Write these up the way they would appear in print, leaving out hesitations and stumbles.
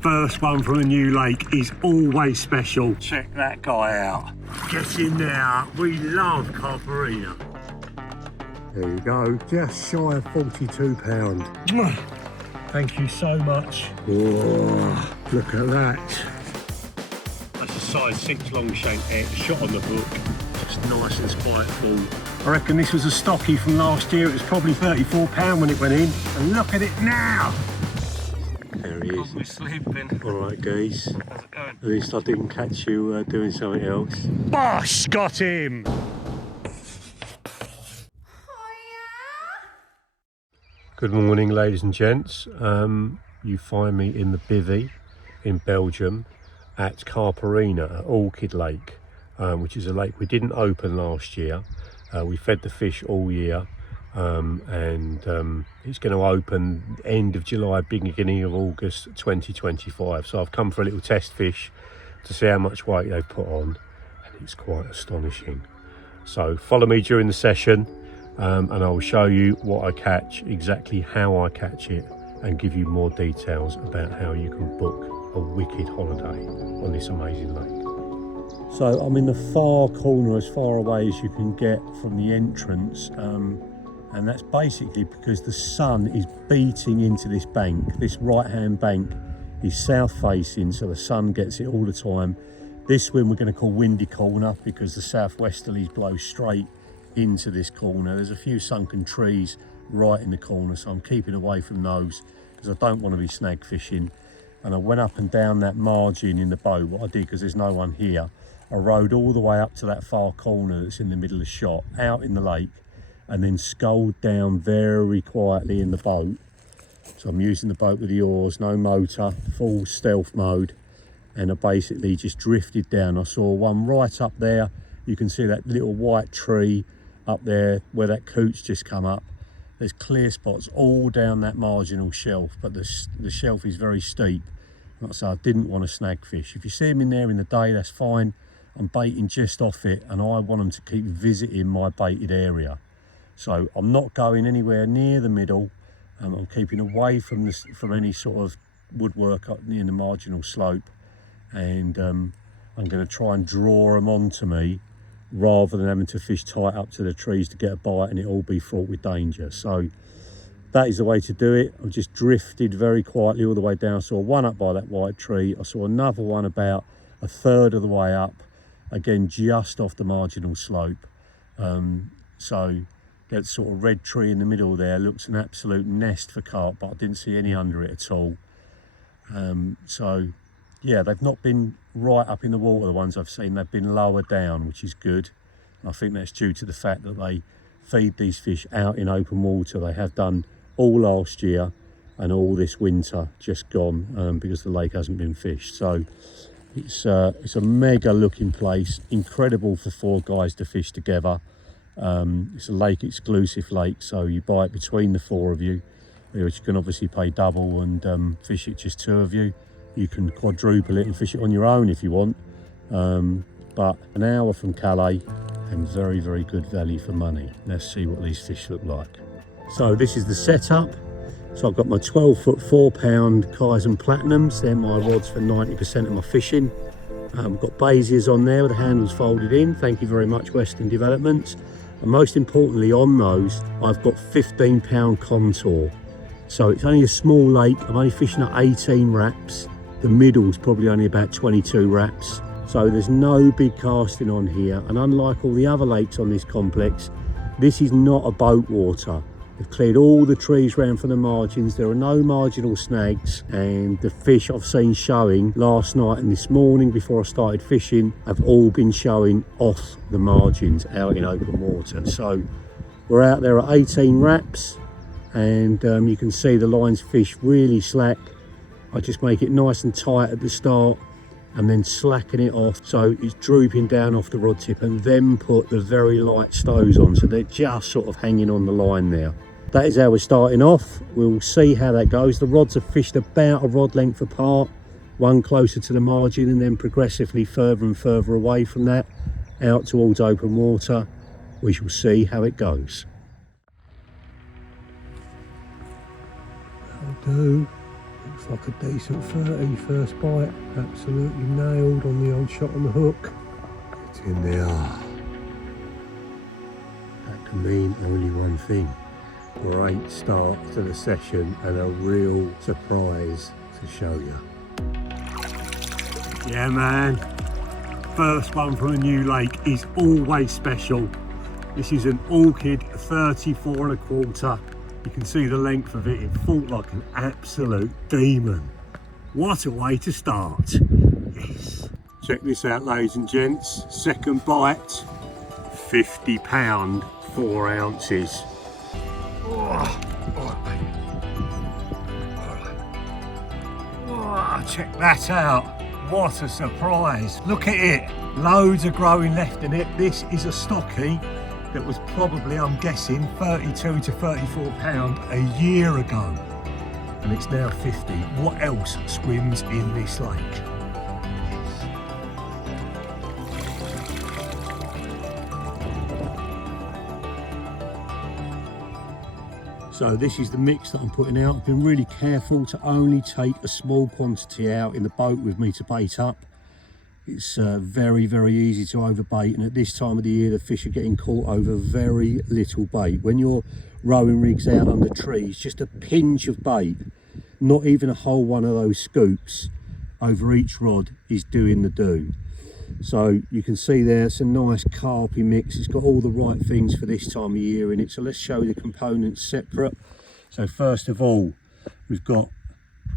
First one from a new lake is always special. Check that guy out. Get in there. We love Carp Arena. There you go, just shy of £42. Thank you so much. Oh, look at that. That's a size 6 long shank head, shot on the hook. Just nice and spiteful. I reckon this was a stocky from last year. It was probably £34 when it went in. And look at it now. There he is. We're sleeping. All right, guys. How's it going? At least I didn't catch you doing something else. Bosh, got him! Good morning, ladies and gents. You find me in the bivvy in Belgium at Carp Arena at Orchid Lake, which is a lake we didn't open last year. We fed the fish all year, and it's going to open end of July, beginning of August 2025. So I've come for a little test fish to see how much weight they've put on, and it's quite astonishing. So follow me during the session. And I'll show you what I catch, exactly how I catch it, and give you more details about how you can book a wicked holiday on this amazing lake. So I'm in the far corner, as far away as you can get from the entrance, and that's basically because the sun is beating into this bank. This right-hand bank is south-facing, so the sun gets it all the time. This swim we're going to call Windy Corner because the southwesterlies blow straight into this corner. There's a few sunken trees right in the corner, so I'm keeping away from those because I don't want to be snag fishing. And I went up and down that margin in the boat. What I did, because there's no one here, I rowed all the way up to that far corner that's in the middle of the shot, out in the lake, and then sculled down very quietly in the boat. So I'm using the boat with the oars, no motor, full stealth mode, and I basically just drifted down. I saw one right up there. You can see that little white tree up there where that coot's just come up. There's clear spots all down that marginal shelf, but the shelf is very steep. Like I say, I didn't want to snag fish. If you see them in there in the day, that's fine. I'm baiting just off it, and I want them to keep visiting my baited area. So I'm not going anywhere near the middle. I'm keeping away from any sort of woodwork up near the marginal slope, and I'm going to try and draw them onto me, rather than having to fish tight up to the trees to get a bite and it all be fraught with danger. So that is the way to do it. I've just drifted very quietly all the way down. I saw one up by that white tree. I saw another one about a third of the way up, again just off the marginal slope. So that sort of red tree in the middle there looks an absolute nest for carp, but I didn't see any under it at all. So yeah, they've not been right up in the water, the ones I've seen. They've been lower down, which is good. I think that's due to the fact that they feed these fish out in open water. They have done all last year and all this winter just gone, because the lake hasn't been fished. So it's a mega looking place, incredible for 4 guys to fish together. It's a lake exclusive lake, so you buy it between the 4 of you, which you can obviously pay double and fish it just 2 of you. You can quadruple it and fish it on your own if you want. But an hour from Calais and very, very good value for money. Let's see what these fish look like. So this is the setup. So I've got my 12-foot 4-pound Kaizen Platinums. They're my rods for 90% of my fishing. I've got Baziers on there with the handles folded in. Thank you very much, Western Developments. And most importantly on those, I've got 15-pound contour. So it's only a small lake. I'm only fishing at 18 wraps. The middle's probably only about 22 wraps. So there's no big casting on here. And unlike all the other lakes on this complex, this is not a boat water. They've cleared all the trees round from the margins. There are no marginal snags. And the fish I've seen showing last night and this morning before I started fishing have all been showing off the margins out in open water. So we're out there at 18 wraps. And you can see the lines fish really slack. I just make it nice and tight at the start and then slacken it off so it's drooping down off the rod tip, and then put the very light stows on so they're just sort of hanging on the line there. That is how we're starting off. We'll see how that goes. The rods are fished about a rod length apart, one closer to the margin and then progressively further and further away from that out towards open water. We shall see how it goes. That'll do. like a decent 30 first bite. Absolutely nailed on the old shot on the hook. Get in there. That can mean only one thing. Great start to the session and a real surprise to show you. Yeah man, first one from a new lake is always special. This is an Orchid 34 1/4. You can see the length of it. It fought like an absolute demon. What a way to start. Yes. Check this out, ladies and gents. Second bite, 50 pound, 4 ounces. Oh, check that out. What a surprise. Look at it. Loads of growing left in it. This is a stocky that was probably, I'm guessing, 32 to 34 pound a year ago. And it's now 50. What else swims in this lake? So this is the mix that I'm putting out. I've been really careful to only take a small quantity out in the boat with me to bait up. It's very, very easy to overbait, and at this time of the year the fish are getting caught over very little bait. When you're rowing rigs out under trees, just a pinch of bait, not even a whole one of those scoops over each rod is doing the do. So you can see there it's a nice carpy mix. It's got all the right things for this time of year in it. So let's show you the components separate. So first of all, we've got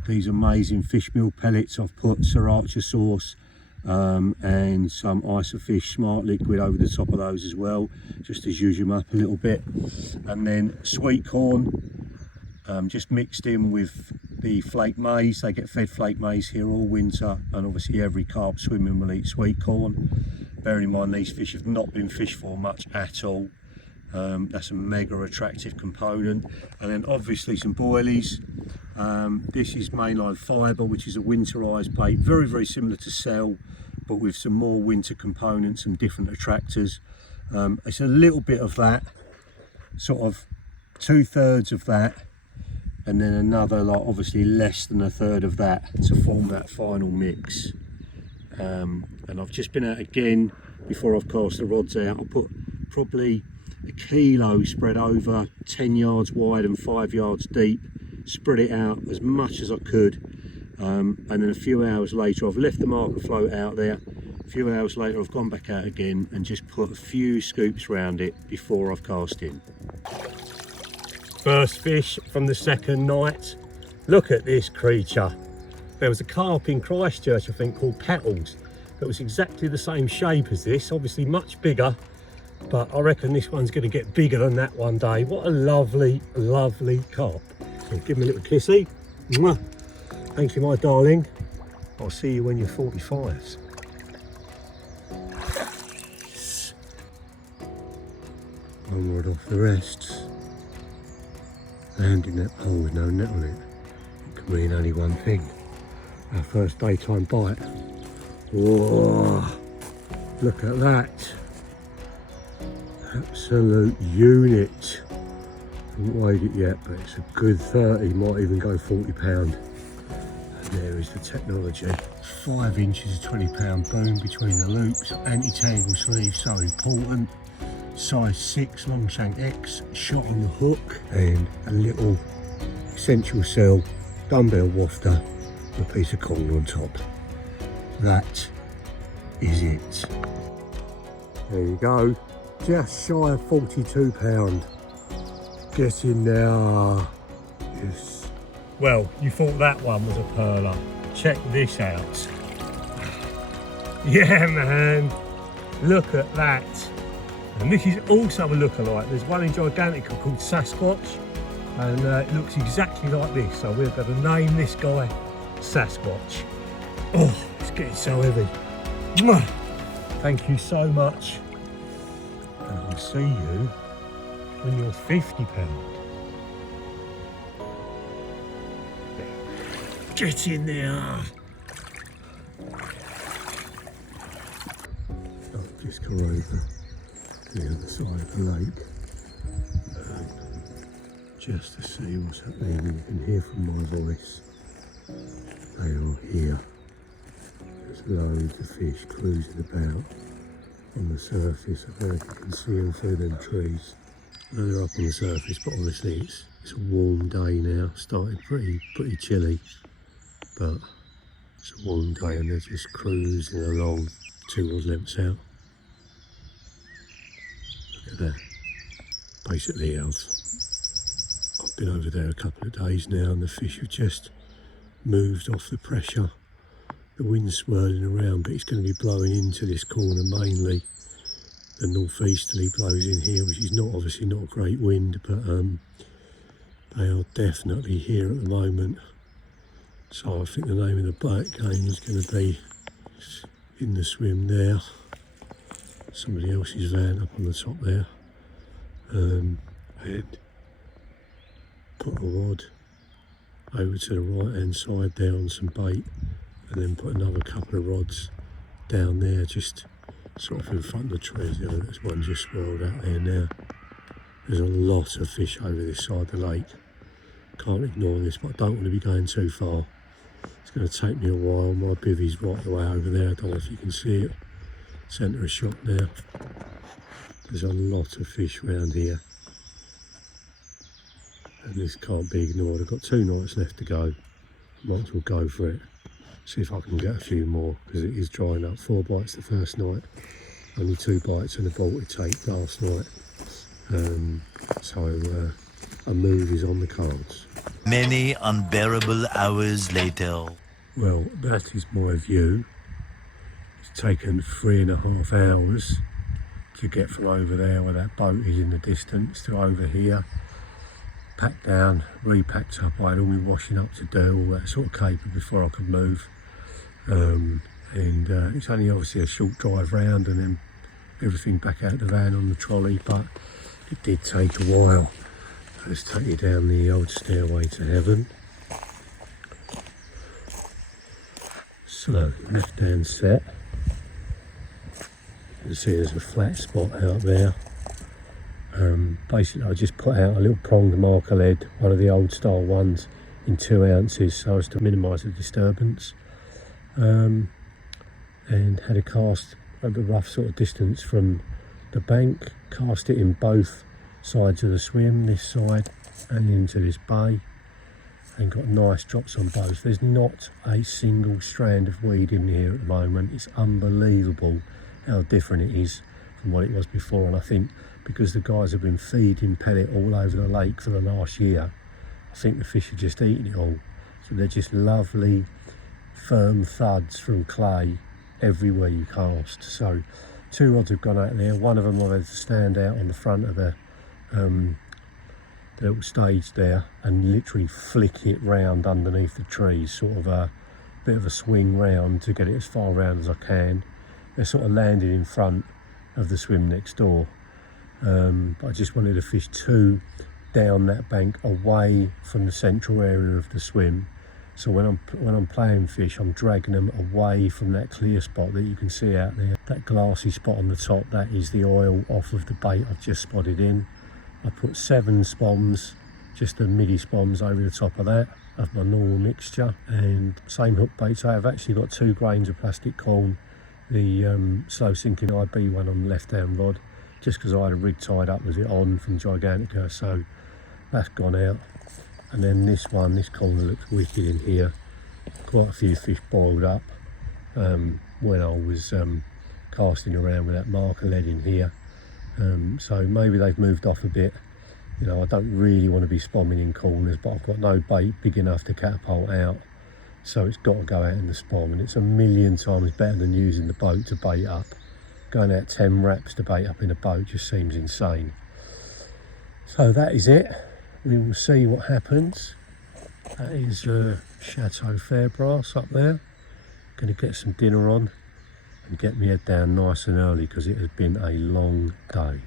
these amazing fish meal pellets. I've put sriracha sauce and some Isofish Smart Liquid over the top of those as well, just to zhuzh them up a little bit. And then sweet corn, just mixed in with the flake maize. They get fed flake maize here all winter, and obviously every carp swimming will eat sweet corn. Bearing in mind these fish have not been fished for much at all. That's a mega attractive component. And then obviously some boilies. This is mainline fibre, which is a winterised bait, very, very similar to cell, but with some more winter components and different attractors. It's a little bit of that, sort of 2/3 of that, and then another, like obviously less than 1/3 of that to form that final mix. And I've just been out again before I've cast the rods out. I'll put probably a kilo spread over 10 yards wide and 5 yards deep, spread it out as much as I could, and then a few hours later I've left the marker float out there. A few hours later I've gone back out again and just put a few scoops around it before I've cast in. First fish from the second night. Look at this creature. There was a carp in Christchurch, I think, called Paddles, that was exactly the same shape as this, obviously much bigger, but I reckon this one's going to get bigger than that one day. What a lovely, lovely carp. So give him a little kissy. Mwah. Thank you, my darling. I'll see you when you're 45s. Yes. One rod off the rest. Landing that pole with no net on it. It can mean only one thing. Our first daytime bite. Whoa, look at that. Absolute unit. I haven't weighed it yet, but it's a good 30, might even go 40 pound. And there is the technology. 5 inches of 20 pound boom between the loops, anti-tangle sleeve, so important. Size 6 long shank X, shot on the hook, and a little essential cell dumbbell wafter with a piece of Korda on top. That is it. There you go, just shy of 42 pound. Get in there. Yes. Well, you thought that one was a perler. Check this out. Yeah, man. Look at that. And this is also a lookalike. There's one in Gigantica called Sasquatch, and it looks exactly like this. So we're going to name this guy Sasquatch. Oh, it's getting so heavy. Mwah! Thank you so much. And I'll see you when you're 50 pound. Get in there. I've just come over the other side of the lake just to see what's happening. You can hear from my voice loads of fish cruising about on the surface. I don't know if you can see them through them trees. I know they're up on the surface, but obviously it's a warm day now. Started pretty chilly, but it's a warm day and they're just cruising along 2 rod lengths out. Look at that. Basically, I've been over there a couple of days now and the fish have just moved off the pressure. The wind's swirling around, but it's going to be blowing into this corner mainly. The northeasterly blows in here, which is obviously not a great wind, but they are definitely here at the moment. So I think the name of the boat game is going to be in the swim there. Somebody else's van up on the top there. And put a rod over to the right hand side there on some bait, and then put another couple of rods down there just sort of in front of the trees. There's one just swirled out there now. There's a lot of fish over this side of the lake. Can't ignore this, but I don't want to be going too far. It's going to take me a while. My bivvy's right away over there. I don't know if you can see it. Centre of shot now. There's a lot of fish around here. And this can't be ignored. I've got 2 nights left to go. Might as well go for it. See if I can get a few more, because it is drying up. 4 bites the first night. Only 2 bites and a bolted take last night. So a move is on the cards. Many unbearable hours later. Well, that is my view. It's taken 3.5 hours to get from over there where that boat is in the distance to over here. Packed down, repacked up. I had all my washing up to do, all that sort of caper before I could move. It's only obviously a short drive round and then everything back out the van on the trolley, but it did take a while. Let's take you down the old stairway to heaven. So, left hand set. You can see there's a flat spot out there. Basically I just put out a little pronged marker lead, one of the old style ones, in 2 ounces so as to minimise the disturbance. And had a cast at a rough sort of distance from the bank, cast it in both sides of the swim, this side and into this bay, and got nice drops on both. There's not a single strand of weed in here at the moment. It's unbelievable how different it is from what it was before, and I think because the guys have been feeding pellet all over the lake for the last year, I think the fish are just eating it all. So they're just lovely firm thuds from clay everywhere you cast. So 2 rods have gone out there. One of them I've had to stand out on the front of the little stage there and literally flick it round underneath the trees, sort of a bit of a swing round to get it as far round as I can. They're sort of landed in front of the swim next door. But I just wanted to fish 2 down that bank away from the central area of the swim. So when I'm playing fish, I'm dragging them away from that clear spot that you can see out there. That glassy spot on the top, that is the oil off of the bait I've just spotted in. I put 7 spoms, just the midi spoms over the top of that, of my normal mixture. And same hook baits. I have actually got 2 grains of plastic corn, the slow sinking IB one on the left hand rod, just because I had a rig tied up with it on from Gigantica, so that's gone out. And then this one, this corner looks wicked in here. Quite a few fish boiled up when I was casting around with that marker lead in here. So maybe they've moved off a bit. You know, I don't really want to be spomming in corners, but I've got no bait big enough to catapult out. So it's got to go out in the spom, and it's a million times better than using the boat to bait up. Going out 10 wraps to bait up in a boat just seems insane. So that is it. We will see what happens. That is Chateau Fairbrass up there. Going to get some dinner on and get my head down nice and early because it has been a long day.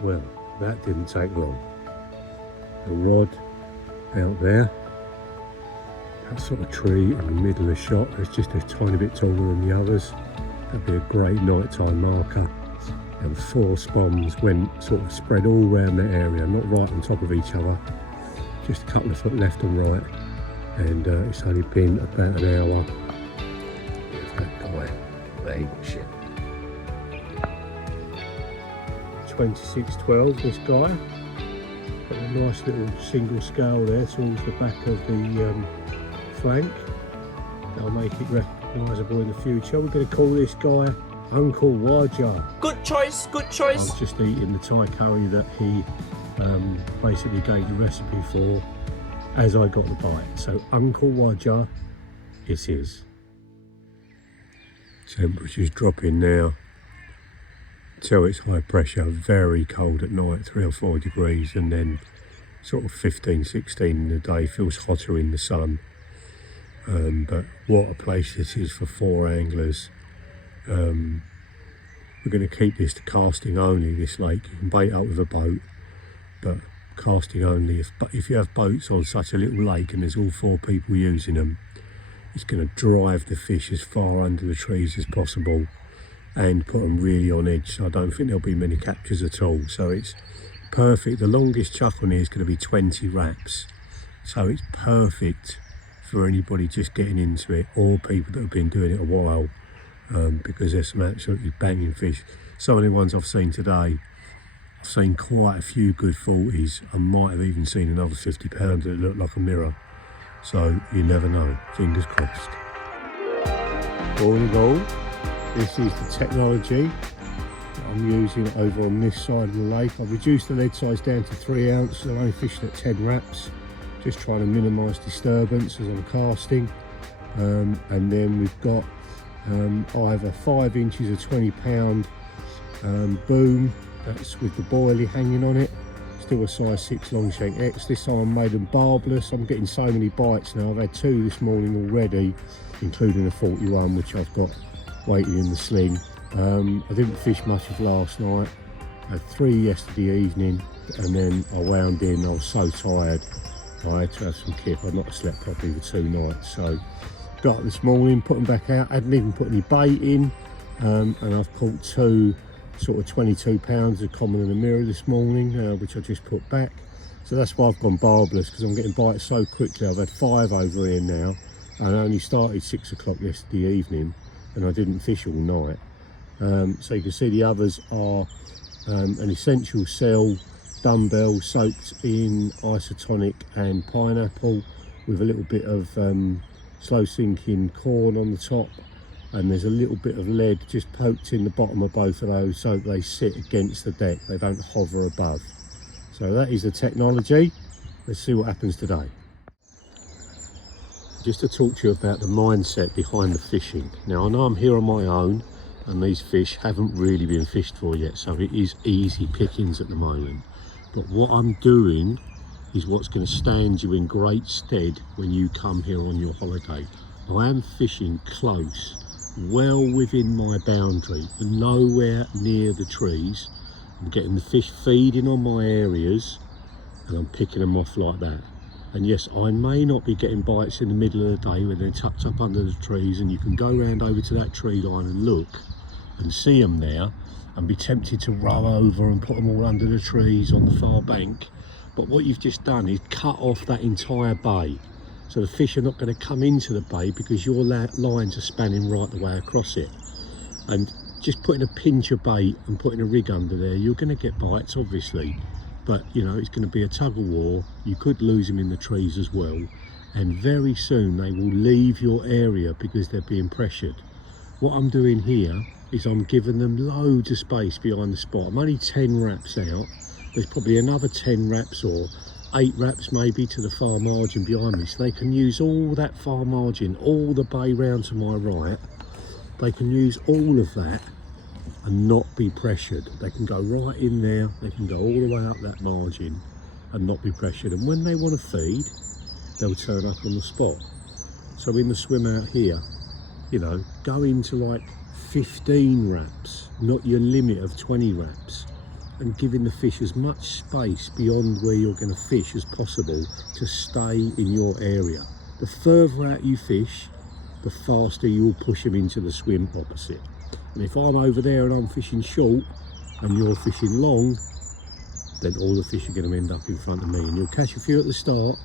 Well, that didn't take long. The rod out there, that sort of tree in the middle of the shot, it's just a tiny bit taller than the others. That'd be a great nighttime marker. And 4 spoms went sort of spread all around that area, not right on top of each other, just a couple of foot left and right. and it's only been about an hour. There's that guy, there, shit. 2612, this guy. Got a nice little single scale there towards the back of the flank. That'll make it recognisable in the future. We're going to call this guy Uncle Waja. Good choice, good choice. I was just eating the Thai curry that he basically gave the recipe for as I got the bite. So Uncle Waja is his. Temperature's dropping now. So it's high pressure, very cold at night, 3 or 4 degrees, and then sort of 15, 16 in the day, feels hotter in the sun. But what a place this is for 4 anglers. We're going to keep this to casting only, this lake. You can bait up with a boat, but casting only. If you have boats on such a little lake and there's all 4 people using them, it's going to drive the fish as far under the trees as possible and put them really on edge. So I don't think there'll be many captures at all. So it's perfect. The longest chuck on here is going to be 20 wraps. So it's perfect for anybody just getting into it, or people that have been doing it a while, because there's some absolutely banging fish. Some of the ones I've seen today, I've seen quite a few good 40s. I might have even seen another 50 pounds that look like a mirror. So you never know, fingers crossed. All in all, this is the technology that I'm using over on this side of the lake. I've reduced the lead size down to 3 ounces. I'm only fishing at 10 wraps, just trying to minimise disturbance as I'm casting. And then we've got either 5 inches of 20 pound boom, that's with the boilie hanging on it. Still a size 6 long shank X. This time I made them barbless. I'm getting so many bites now. I've had 2 this morning already, including a 41 which I've got waiting in the sling. I didn't fish much of last night. I had 3 yesterday evening, and then I wound in. I was so tired I had to have some kip. I'd not slept properly for 2 nights, so got up this morning, put them back out. I hadn't even put any bait in, and I've caught 2 sort of 22 pounds of common and a mirror this morning, which I just put back. So that's why I've gone barbless, because I'm getting bites so quickly. I've had 5 over here now, and I only started 6 o'clock yesterday evening, and I didn't fish all night. So you can see the others are an essential cell dumbbell soaked in isotonic and pineapple, with a little bit of slow sinking corn on the top, and there's a little bit of lead just poked in the bottom of both of those so that they sit against the deck, they don't hover above. So that is the technology. Let's see what happens today. Just to talk to you about the mindset behind the fishing. Now I know I'm here on my own and these fish haven't really been fished for yet, so it is easy pickings at the moment. But what I'm doing is what's going to stand you in great stead when you come here on your holiday. I am fishing close, well within my boundary, nowhere near the trees. I'm getting the fish feeding on my areas and I'm picking them off like that. And yes, I may not be getting bites in the middle of the day when they're tucked up under the trees, and you can go round over to that tree line and look and see them there and be tempted to row over and put them all under the trees on the far bank. But what you've just done is cut off that entire bay. So the fish are not going to come into the bay because your lines are spanning right the way across it. And just putting a pinch of bait and putting a rig under there, you're going to get bites obviously, but you know, it's going to be a tug of war. You could lose them in the trees as well, and very soon they will leave your area because they're being pressured. What I'm doing here is I'm giving them loads of space behind the spot. I'm only 10 wraps out. There's probably another 10 wraps or 8 wraps maybe to the far margin behind me, so they can use all that far margin, all the bay round to my right. They can use all of that and not be pressured. They can go right in there, they can go all the way up that margin and not be pressured. And when they want to feed, they'll turn up on the spot. So in the swim out here, you know, go into like 15 wraps, not your limit of 20 wraps, and giving the fish as much space beyond where you're going to fish as possible to stay in your area. The further out you fish, the faster you'll push them into the swim opposite. And if I'm over there and I'm fishing short and you're fishing long, then all the fish are going to end up in front of me, and you'll catch a few at the start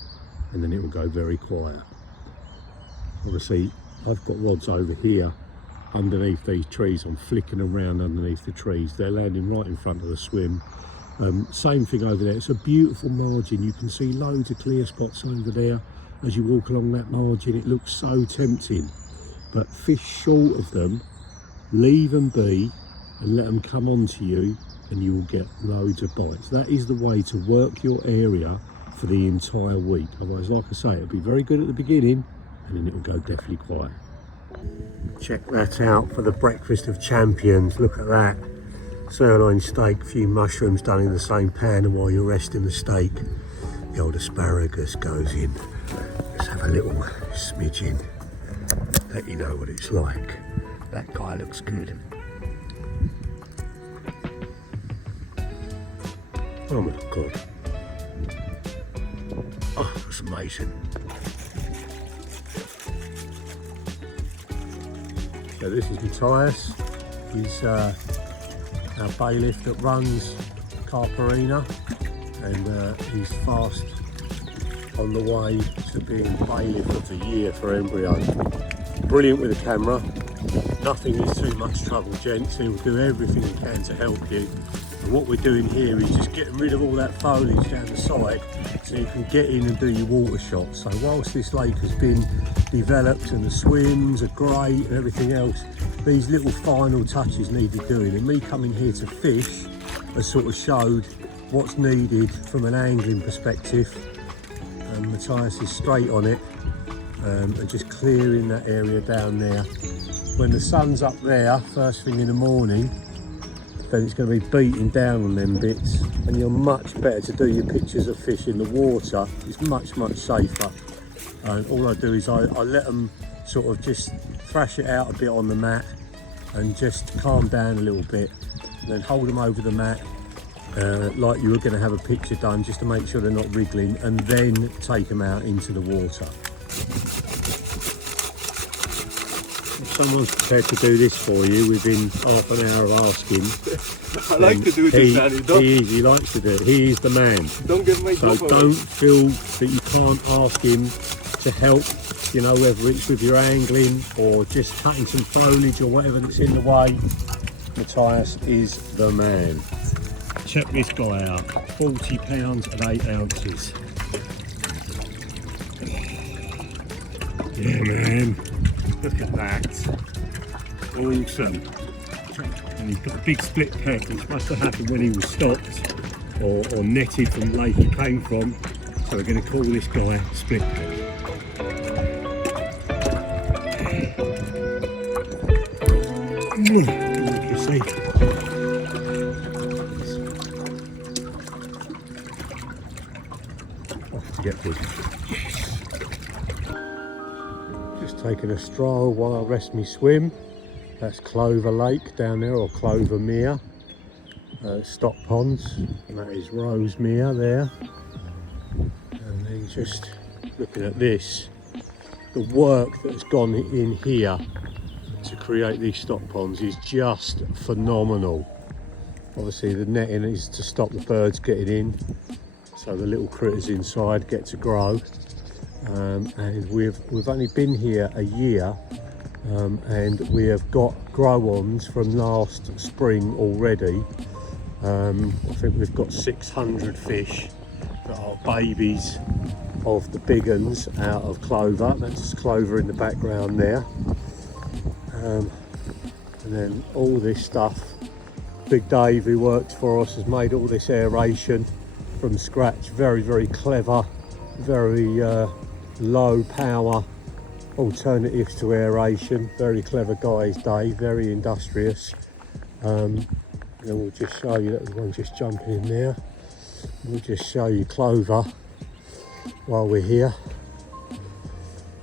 and then it will go very quiet. Obviously I've got rods over here underneath these trees. I'm flicking around underneath the trees. They're landing right in front of the swim. Same thing over there. It's a beautiful margin. You can see loads of clear spots over there. As you walk along that margin, it looks so tempting. But fish short of them, leave them be and let them come onto you, and you will get loads of bites. That is the way to work your area for the entire week. Otherwise, like I say, it'll be very good at the beginning and then it'll go deathly quiet. Check that out for the breakfast of champions. Look at that. Sirloin steak, a few mushrooms done in the same pan, and while you're resting the steak, the old asparagus goes in. Let's have a little smidgen. Let you know what it's like. That guy looks good. Oh my God. Oh, that's amazing. So this is Matthias. He's our bailiff that runs Carp Arena, and he's fast on the way to being bailiff of the year for Embryo. Brilliant with the camera. Nothing is too much trouble, gents. He'll do everything he can to help you. And what we're doing here is just getting rid of all that foliage down the side so you can get in and do your water shots. So whilst this lake has been developed and the swims are great and everything else, these little final touches needed doing, and me coming here to fish has sort of showed what's needed from an angling perspective. And Matthias is straight on it, and just clearing that area down there. When the sun's up there first thing in the morning, then it's going to be beating down on them bits, and you're much better to do your pictures of fish in the water. It's much safer. And all I do is I let them sort of just thrash it out a bit on the mat and just calm down a little bit, and then hold them over the mat like you were going to have a picture done, just to make sure they're not wriggling, and then take them out into the water. If someone's prepared to do this for you within half an hour of asking, I like to do this, Danny. He likes to do it. He is the man. Don't get my So don't feel that you can't ask him to help, you know, whether it's with your angling or just cutting some foliage or whatever that's in the way. Matthias is the man. Check this guy out. 40 pounds and 8 ounces. Yeah, man. Look at that. Awesome. And he's got a big split peck, which must have happened when he was stopped or netted from the lake he came from. So we're going to call this guy Split Peck. Like you see. Off to get good. Just taking a stroll while I rest me swim. That's Clover Lake down there, or Clover Mere. Stock ponds, and that is Rose Mere there. And then just looking at this, the work that's gone in here to create these stock ponds is just phenomenal. Obviously the netting is to stop the birds getting in, so the little critters inside get to grow. And we've only been here a year, and we have got grow-ons from last spring already. I think we've got 600 fish that are babies of the big uns out of Clover. That's Clover in the background there. And then all this stuff, Big Dave, who works for us, has made all this aeration from scratch. Very clever, very low power alternatives to aeration. Very clever guy is Dave, very industrious. And we'll just show you, that one just jumping in there. We'll just show you Clover while we're here.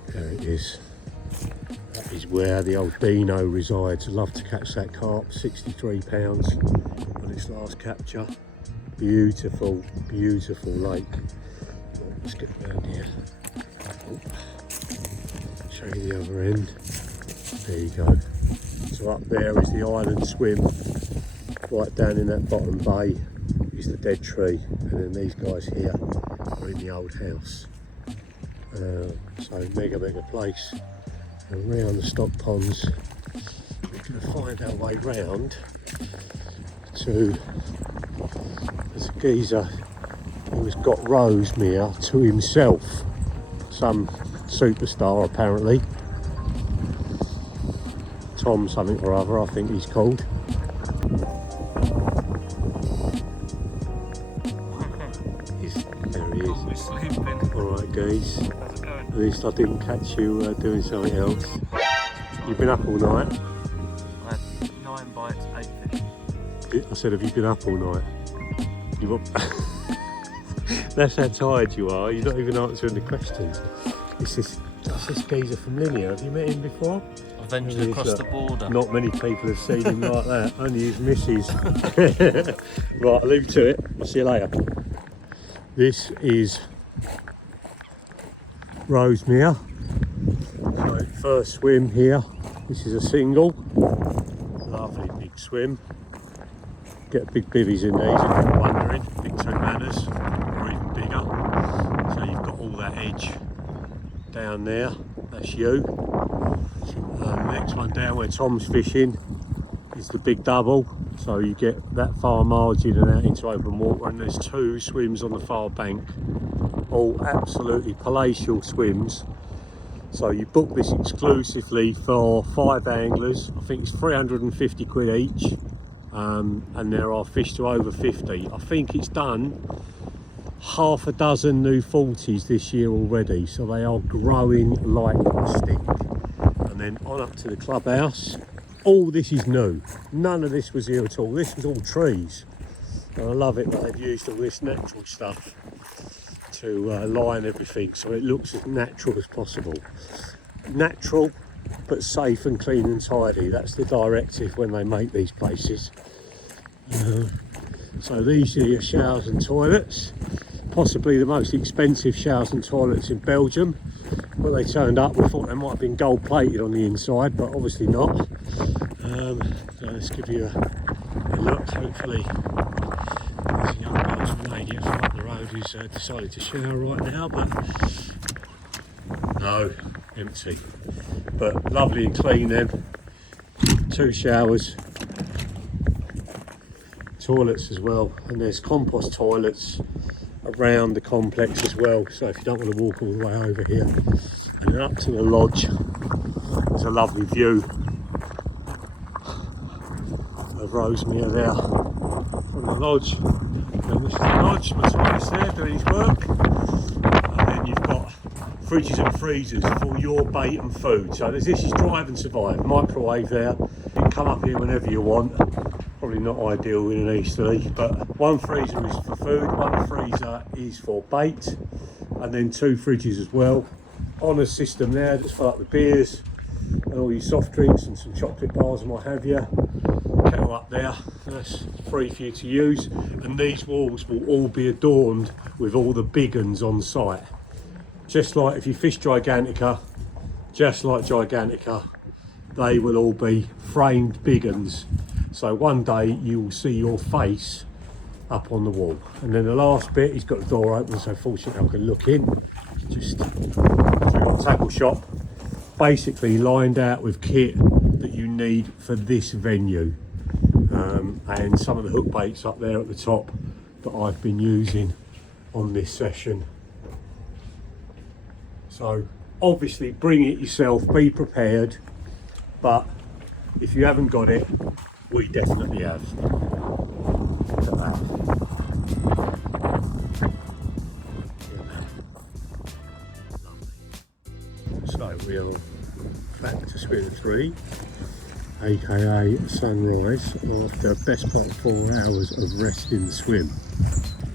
There it is. That is where the old Dino resides. Love to catch that carp. 63 pounds on its last capture. Beautiful lake. Let's get down here. Show you the other end. There you go. So up there is the island swim. Right down in that bottom bay is the dead tree, and then these guys here are in the old house. So mega place. around the stock ponds. We're going to find our way round to, there's a geezer who's got Rosemere to himself, some superstar apparently, Tom something or other I think he's called. There he is. We're sleeping. Alright guys, How's it going? at least I didn't catch you doing something else. You've been up all night? I had 9 bites, 8 fish. I said, have you been up all night? You've up... That's how tired you are. You're not even answering the questions. That's this geezer from Lilly. Have you met him before? I ventured across the border. Not many people have seen him like that. Only his missus. Right, I'll leave you to it. I'll see you later. This is Rosemere. So first swim here. This is a single. Lovely big swim. Get big bivvies in these if you're wondering. Big 2 manners or even bigger. So you've got all that edge down there. That's you. The next one down where Tom's fishing is the big double. So you get that far margin and out into open water, and there's 2 swims on the far bank. All absolutely palatial swims. So you book this exclusively for 5 anglers. I think it's 350 quid each. And there are fish to over 50. I think it's done half a dozen new 40s this year already. So they are growing like a stick. And then on up to the clubhouse. All this is new. None of this was here at all. This was all trees. And I love it that they've used all this natural stuff to line everything so it looks as natural as possible. Natural but safe and clean and tidy. That's the directive when they make these places. So these are your showers and toilets. Possibly the most expensive showers and toilets in Belgium. When they turned up, we thought they might have been gold plated on the inside, but obviously not. So let's give you a look. Hopefully there's a young Belgian lady up the road who's decided to shower right now, but no, empty. But lovely and clean then. 2 showers, toilets as well, and there's compost toilets around the complex as well, so if you don't want to walk all the way over here. And then up to the lodge, there's a lovely view of Rosemere there from the lodge. And this is the lodge, Matthias there doing his work. And then you've got fridges and freezers for your bait and food. So this is drive and survive. Microwave there. You can come up here whenever you want. Probably not ideal in an easterly, but 1 freezer is for food, 1 freezer is for bait, and then 2 fridges as well. On a system there that's full up with beers and all your soft drinks and some chocolate bars and what have you. Kettle up there, that's free for you to use, and these walls will all be adorned with all the big uns on site. Just like if you fish Gigantica, they will all be framed big uns. So one day you will see your face up on the wall. And then the last bit, he's got the door open, so fortunately I can look in. Just we've got a tackle shop, basically lined out with kit that you need for this venue. And some of the hook baits up there at the top that I've been using on this session. So obviously bring it yourself, be prepared, but if you haven't got it, we definitely have. Look at that. So we are back to swim 3, aka sunrise, after best part of 4 hours of rest in the swim.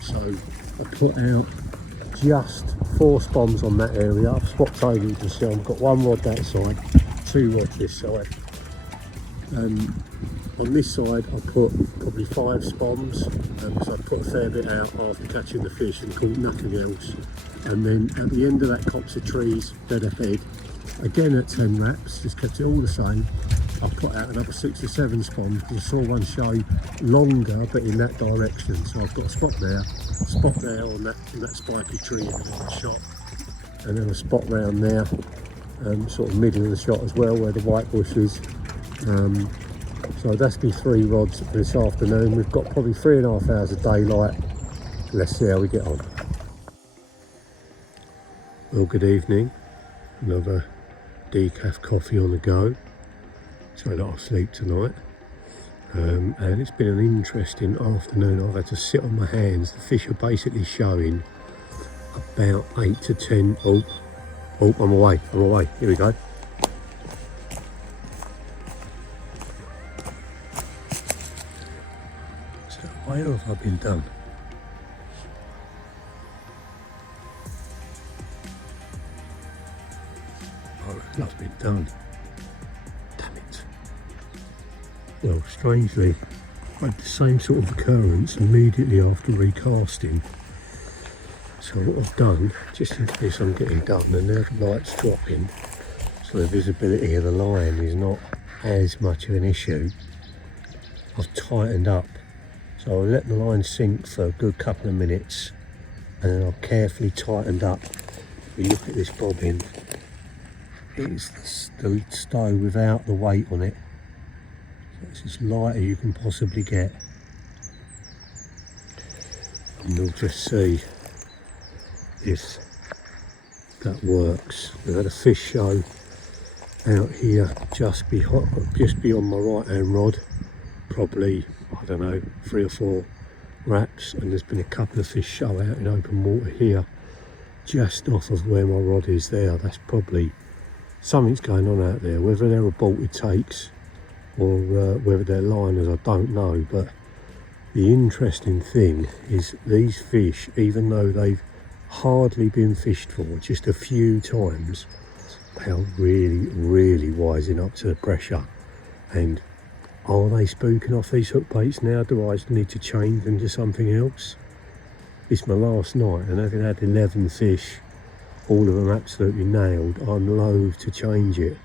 So I put out just 4 spoms on that area. I've swapped over, you can see I've got 1 rod that side, 2 rods this side. On this side I put probably 5 spoms, so I put a fair bit out after catching the fish and caught nothing else. And then at the end of that copse of trees, dead ahead, again at 10 wraps, just kept it all the same. I put out another 6 or 7 spoms because I saw one show longer but in that direction. So I've got a spot there on that spiky tree in the shot, and then a spot round there sort of middle of the shot as well, where the white bush is. So that's me 3 rods for this afternoon. We've got probably 3.5 hours of daylight. Let's see how we get on. Well, good evening. Another decaf coffee on the go, so that I'll sleep tonight. And it's been an interesting afternoon. I've had to sit on my hands. The fish are basically showing about 8 to 10. Oh, I'm away. Here we go. So where have I been done? Oh, that's been done. Damn it. Well, strangely, I had the same sort of occurrence immediately after recasting. So what I've done, just in case I'm getting done, and now the light's dropping, so the visibility of the line is not as much of an issue, I've tightened up. So I'll let the line sink for a good couple of minutes, and then I've carefully tightened up. If you look at this bobbin, it's the stow without the weight on it. So it's as light as you can possibly get. And we'll just see if that works. We had a fish show out here just beyond my right hand rod, probably, I don't know, 3 or 4 wraps, and there's been a couple of fish show out in open water here just off of where my rod is there. That's probably something's going on out there. Whether they're aborted takes or whether they're liners, I don't know. But the interesting thing is these fish, even though they've hardly been fished for, just a few times, they are really wising up to the pressure. And are they spooking off these hook baits now? Do I need to change them to something else? It's my last night, and having had 11 fish, all of them absolutely nailed, I'm loath to change it.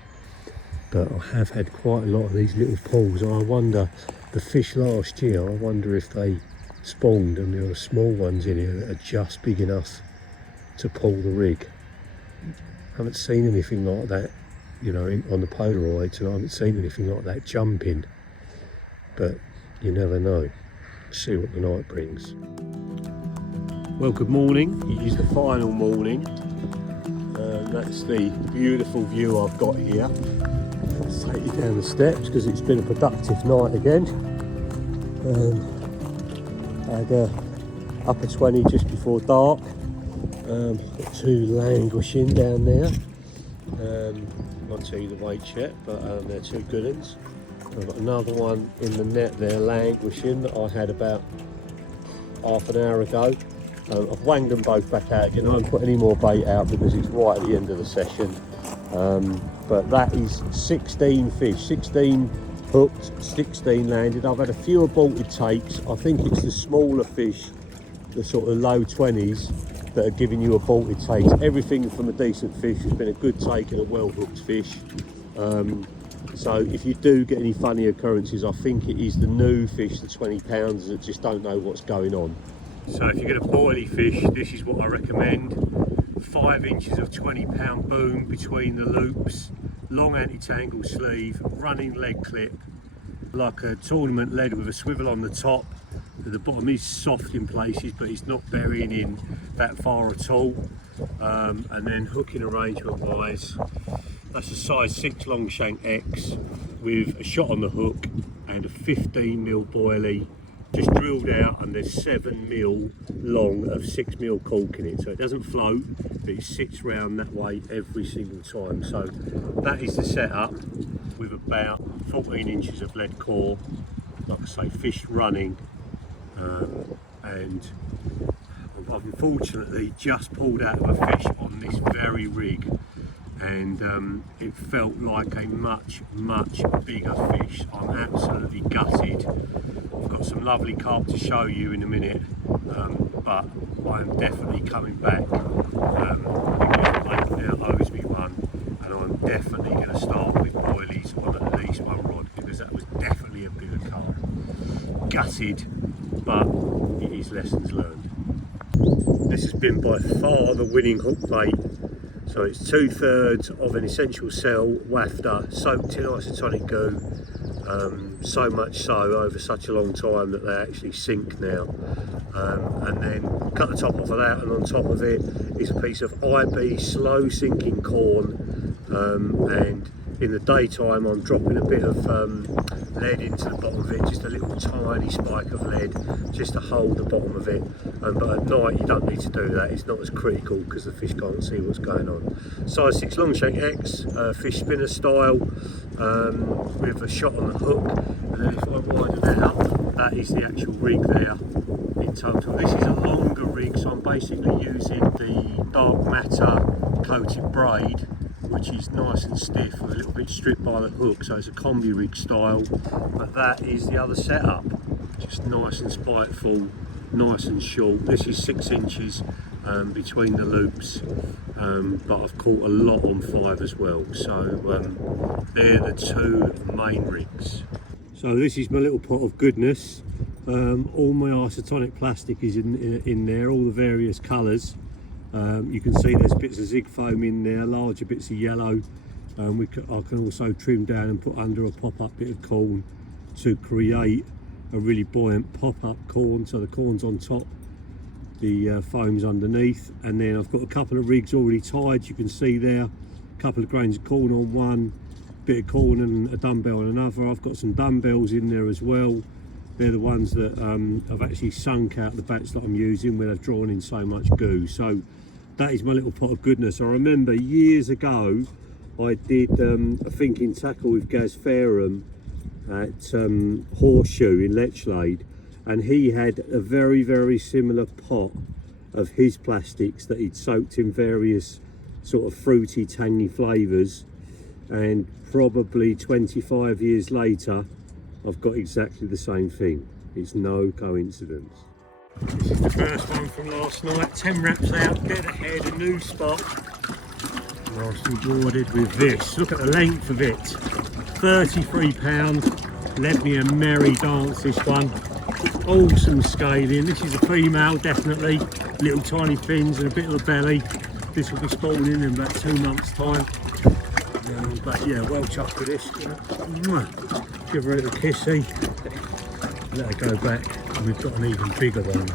But I have had quite a lot of these little pools. I wonder, the fish last year, I wonder if they spawned and there are small ones in here that are just big enough to pull the rig. I haven't seen anything like that, you know, on the Polaroids, and I haven't seen anything like that jumping. But you never know. See what the night brings. Well, good morning. It is the final morning. That's the beautiful view I've got here. Let's take you down the steps because it's been a productive night again. I had upper 20 just before dark. Got 2 languishing down there. Not tell you the weight yet, but they're 2 good ones. I've got another one in the net there languishing that I had about half an hour ago. I've wanged them both back out again. I haven't put any more bait out because it's right at the end of the session. But that is 16 fish, 16 hooked, 16 landed. I've had a few aborted takes. I think it's the smaller fish, the sort of low 20s, that are giving you aborted takes. Everything from a decent fish has been a good take and a well hooked fish. So if you do get any funny occurrences, I think it is the new fish, the 20 pounders, that just don't know what's going on. So if you're going to boily fish, this is what I recommend. 5 inches of 20-pound boom between the loops, long anti-tangle sleeve, running leg clip, like a tournament lead with a swivel on the top. The bottom is soft in places, but it's not burying in that far at all. And then hooking arrangement wise, that's a size 6 long shank X with a shot on the hook and a 15mm boilie just drilled out, and there's 7mm long of 6mm cork in it, so it doesn't float, but it sits round that way every single time. So that is the setup with about 14 inches of lead core, like I say, fish running, and I've unfortunately just pulled out of a fish on this very rig, and it felt like a much bigger fish. I'm absolutely gutted. I've got some lovely carp to show you in a minute, but I am definitely coming back because the lake now owes me one, and I'm definitely going to start with boilies on at least one rod, because that was definitely a bigger carp. Gutted, but it is lessons learned. This has been by far the winning hook bait So it's 2/3 of an essential cell wafter soaked in isotonic goo, so much so over such a long time that they actually sink now. And then cut the top off of that, and on top of it is a piece of IB slow sinking corn, and in the daytime I'm dropping a bit of lead into the bottom of it, just a little tiny spike of lead just to hold the bottom of it, but at night you don't need to do that. It's not as critical because the fish can't see what's going on. Size 6 long shank X, fish spinner style, with a shot on the hook, and then if I widen that up, that is the actual rig there in total. This is a longer rig, so I'm basically using the dark matter coated braid, which is nice and stiff with a little bit stripped by the hook, so it's a combi rig style. But that is the other setup, just nice and spiteful, nice and short. This is 6 inches between the loops, but I've caught a lot on 5 as well, so they're the 2 main rigs. So this is my little pot of goodness. All my isotonic plastic is in there, all the various colours. You can see there's bits of zig foam in there, larger bits of yellow. I can also trim down and put under a pop-up bit of corn to create a really buoyant pop-up corn, so the corn's on top, the foam's underneath. And then I've got a couple of rigs already tied, you can see there, a couple of grains of corn on one, bit of corn and a dumbbell on another. I've got some dumbbells in there as well. They're the ones that I've actually sunk out the batch that I'm using where they've drawn in so much goo. So that is my little pot of goodness. I remember years ago I did a thinking tackle with Gaz Fairham at Horseshoe in Lechlade, and he had a very, very similar pot of his plastics that he'd soaked in various sort of fruity, tangy flavours, and probably 25 years later I've got exactly the same thing. It's no coincidence. This is the first one from last night, 10 wraps out, dead ahead, a new spot. Whilst rewarded with this, look at the length of it, 33 pounds, led me a merry dance this one. Awesome scaling, this is a female definitely, little tiny fins and a bit of a belly. This will be spawning in about 2 months time. But yeah, well chuffed with this. Give her a little kissy, let her go back, and we've got an even bigger one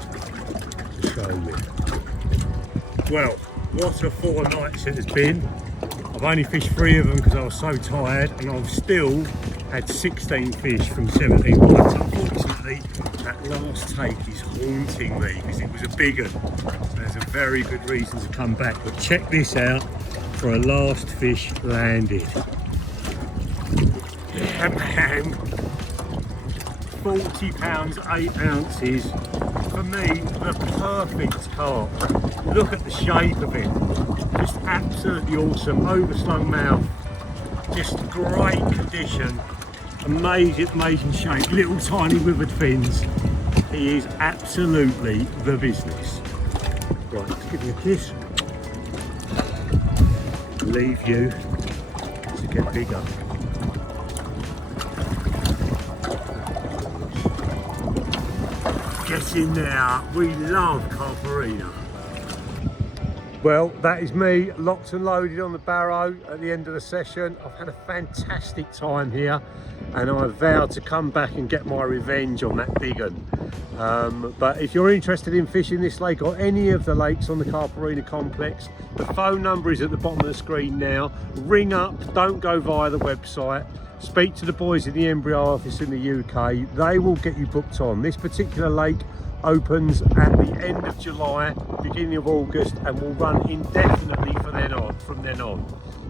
to show you. Well, what a 4 nights it has been. I've only fished 3 of them because I was so tired, and I've still had 16 fish from 17 bites. Unfortunately, that last take is haunting me because it was a big one. So there's a very good reason to come back. But check this out for a last fish landed. Yeah, man. 40 pounds, 8 ounces. For me, the perfect carp. Look at the shape of it. Just absolutely awesome. Overslung mouth. Just great condition. Amazing shape. Little tiny withered fins. He is absolutely the business. Right, let's give him a kiss. Leave you to get bigger. Get in there, we love Carp Arena. Well, that is me, locked and loaded on the barrow at the end of the session. I've had a fantastic time here, and I vowed to come back and get my revenge on that big one. But if you're interested in fishing this lake or any of the lakes on the Carp Arena complex, the phone number is at the bottom of the screen now. Ring up, don't go via the website. Speak to the boys in the Embryo office in the UK. They will get you booked on. This particular lake opens at the end of July, beginning of August, and will run indefinitely from then on.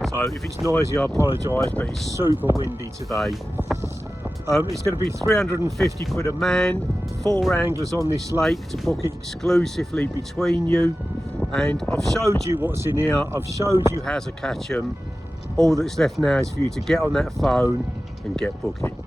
So if it's noisy, I apologise, but it's super windy today. It's going to be 350 quid a man, 4 anglers on this lake to book it exclusively between you. And I've showed you what's in here, I've showed you how to catch them. All that's left now is for you to get on that phone and get booking.